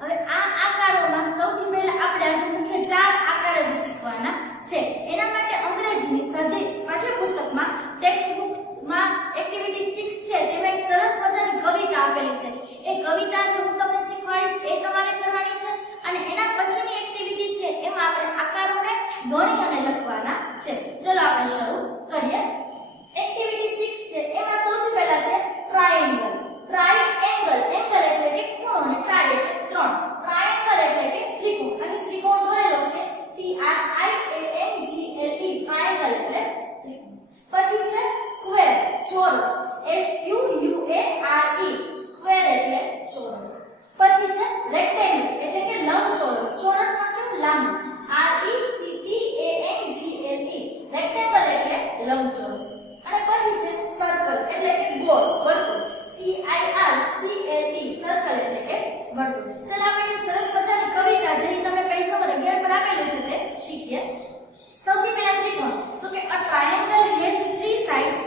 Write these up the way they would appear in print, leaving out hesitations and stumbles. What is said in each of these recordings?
હવે આ આકારોમાં સૌથી પહેલા આપણે આજે મુખ્ય 4 આકાર જ શીખવાના છે. એના માટે અંગ્રેજીની સાદી પાઠ્યપુસ્તકમાં ટેક્સ્ટ બુક્સમાં એક્ટિવિટી 6 છે તેમાં એક સરસ મજાની કવિતા આપેલી છે. એ કવિતા જે હું તમને શીખવાડીશ એ તમારે કરવાની છે અને એના પછીની એક્ટિવિટી છે એમાં આપણે આકારોને ગણી અને લખવાના છે. ચલો આપણે શરૂ કરીએ. એક્ટિવિટી 6 છે એમાં સૌથી પહેલા છે ટ્રાયેંગલ. ટ્રાયેંગલ એંગલ એટલે કે ખૂણો અને ટ્રાય એટલે ત્રણ. ટ્રાયેંગલ એટલે કે ત્રિકોણ. અહીં ત્રિકોણ દોરેલો છે T R I A N G L E triangle એટલે ત્રિકોણ. પછી છે સ્ક્વેર ચોરસ S Q U A R E square એટલે ચોરસ. પછી છે રેક્ટેંગલ એટલે કે લંબચોરસ. ચોરસ પણ કેવું લાંબુ R E C T A N G L E rectangle એટલે લંબચોરસ. અને પછી છે સર્કલ એટલે કે ગોળ વર્તુળ C I R C L E circle એટલે કે વર્તુળ. ચલો આપણે સરસ મજાની કવિતા જેની તમે પેજ નંબર 11 પર આપેલું છે તે શીખીએ. સૌથી પહેલા ત્રિકોણ તો કે a triangle has three sides.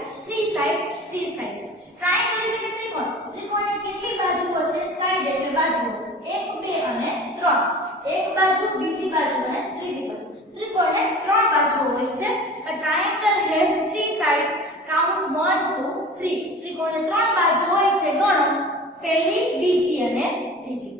Triangle એટલે કે ત્રિકોણ. ત્રિકોણની કેટલી બાજુઓ છે? સાઈડ એટલે બાજુઓ 1 2 અને 3. એક બાજુ બીજી બાજુ અને ત્રીજી બાજુ. ત્રિકોણને 3 બાજુઓ હોય છે. a triangle has three sides. count 1 2 3. ત્રિકોણને 3 બાજુ હોય છે. ગણો પહેલી બીજી અને ત્રીજી.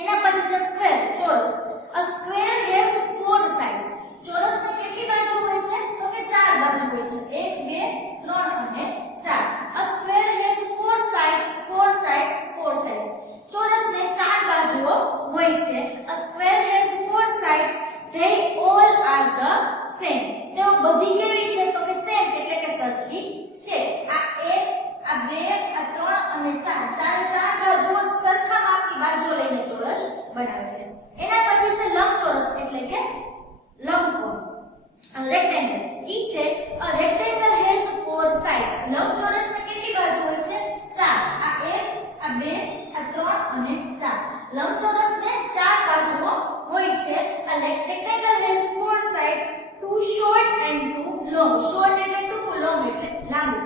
એના પછી છે સ્ક્વેર ચોરસ. a square has four sides. ચોરસને કેટલી બાજુ હોય છે? તો કે 4 બાજુ હોય છે. 1 2 3 અને 4. a square has four sides. ચોરસને 4 બાજુઓ હોય છે. a square has four sides. they all are the same. તેઓ બધી કેવી છે? તો કે સેમ એટલે કે સરખી છે. આ 1 આ 2 આ 3 અને 4 ચાર બાજુઓ સરખા માપની બાજુઓ લઈને ચોરસ બનાવે છે. એના પછી છે લંબચોરસ એટલે કે લંબકોણ. રેક્ટેંગલ ઈ છે a rectangle has four sides. લંબચોરસને કેટલી બાજુ હોય છે? 4. આ 1 આ 2 આ 3 અને 4. લંબચોરસને 4 બાજુઓ હોય છે. a rectangle has four sides. two short and two long. short એટલે ટૂંકું, long એટલે લાંબુ.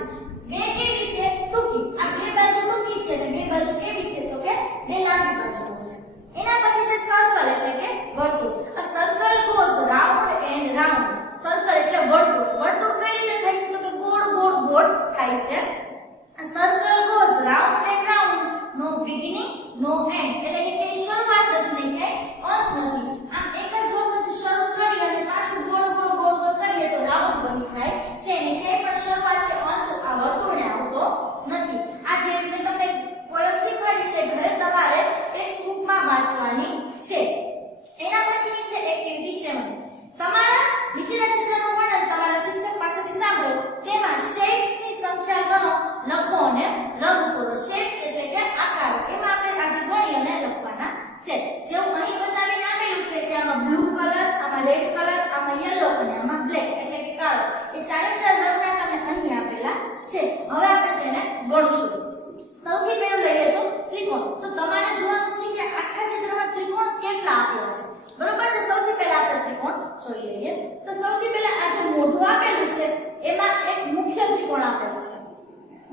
બે કેવી છે? ટૂંકી. આ બે બાજુ ટૂંકી છે અને બે બાજુ કેવી છે? તો કે બે લાંબી બાજુઓ છે. એના પછી છે સર્કલ એટલે કે વર્તુળ. a circle goes round and round. Circle એટલે વર્તુળ. વર્તુળ કઈ રીતે થાય છે? તો કે ગોળ ગોળ ગોળ થાય છે. a circle goes round and round. no beginning no end. એટલે કે શરૂઆત નથી ને અંત નથી. આમ એક જ વખત શરૂ કરી અને પાછું ગોળ ગોળ ગોળ ગોળ કરીએ તો રાઉન્ડ બની જાય છે ને ક્યાંય પણ શરૂઆત કે અંત આ વર્તુળને આવતો નથી. આ જે મેં તમને પોયમ શીખવાડી છે ઘરે તમારે ટેક્સ્ટ બુકમાં વાંચવાની છે. એના પછીની છે એક્ટિવિટી 7. તમારા નીચેના ચિત્રનું વર્ણન તમારા શિક્ષક પાસેથી સાંભળો. તેમાં શેપ્સની સંખ્યા ગણો, લખો અને રંગ પૂરો. શેપ્સ એટલે કે આકારો. એમાં આપણે આજે ગણી અને લખવાના છે. જેવું અહીં બતાવીને આપેલું છે કે આમાં બ્લુ કલર, આમાં રેડ કલર, આમાં યલો અને આમાં બ્લેક એટલે કે કાળો. એ ચારે ચાર રંગના તમને અહીં આપેલા છે. હવે આપણે તેને ગણશું. સૌથી પહેલું લઈએ તો ત્રિકોણ. તો તમારે જોવાનું છે કે આખા ચિત્રમાં ત્રિકોણ કેટલા આપ્યા છે. બરોબર છે. સૌથી પહેલા આપણે ત્રિકોણ જોઈ લઈએ. તો સૌથી પહેલા આ જે મોઢું આપેલું છે એમાં એક મુખ્ય ત્રિકોણ આપેલું છે.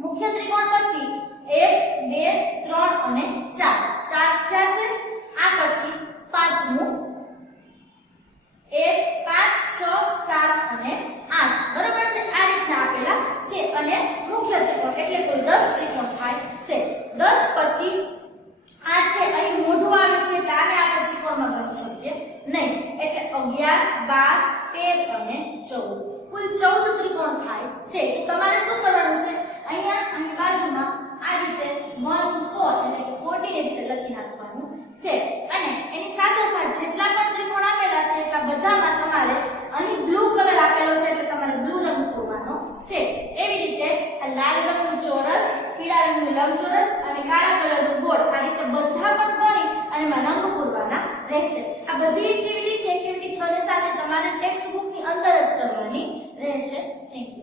મુખ્ય ત્રિકોણ પછી 1 2 3 અને 4. 4 થયા છે. આ પછી પાંચમું 1 5 6 7 અને 8. બરોબર છે. આ રીતના આપેલા છે અને મુખ્ય ત્રિકોણ એટલે કુલ 10 ત્રિકોણ થાય છે. 10 પછી આ છે અહીં મોઢું આવે છે એટલે આને આપણે ત્રિકોણમાં ગણી શકીએ નહીં. એટલે 11 12 13 અને 14. કુલ 14 ત્રિકોણ થાય છે. તો તમારે શું કરવાનું છે? અહીંયા અહીં બાજુમાં આ રીતે 1 4 એટલે કે 14 એ રીતે લખી નાખવાનું છે. અને એની સાથોસાથ જેટલા પણ ત્રિકોણ આપેલા છે એટલા બધામાં તમારે અહીં બ્લુ કલર આપેલો છે એટલે તમારે બ્લુ રંગ પૂરવાનો છે. એવી રીતે આ લાલ રંગનું ચોરસ, પીળા રંગનું લંબચોરસ અને કાળા કલરનું ગોળ આ રીતે બધા પણ ગણી અને એમાં રંગ પૂરવાના રહેશે. આ બધી એક્ટિવિટી છે એક્ટિવિટી 6 ને 7 તમારે ટેક્સ્ટ બુકની અંદર જ કરવાની રહેશે. Thank you.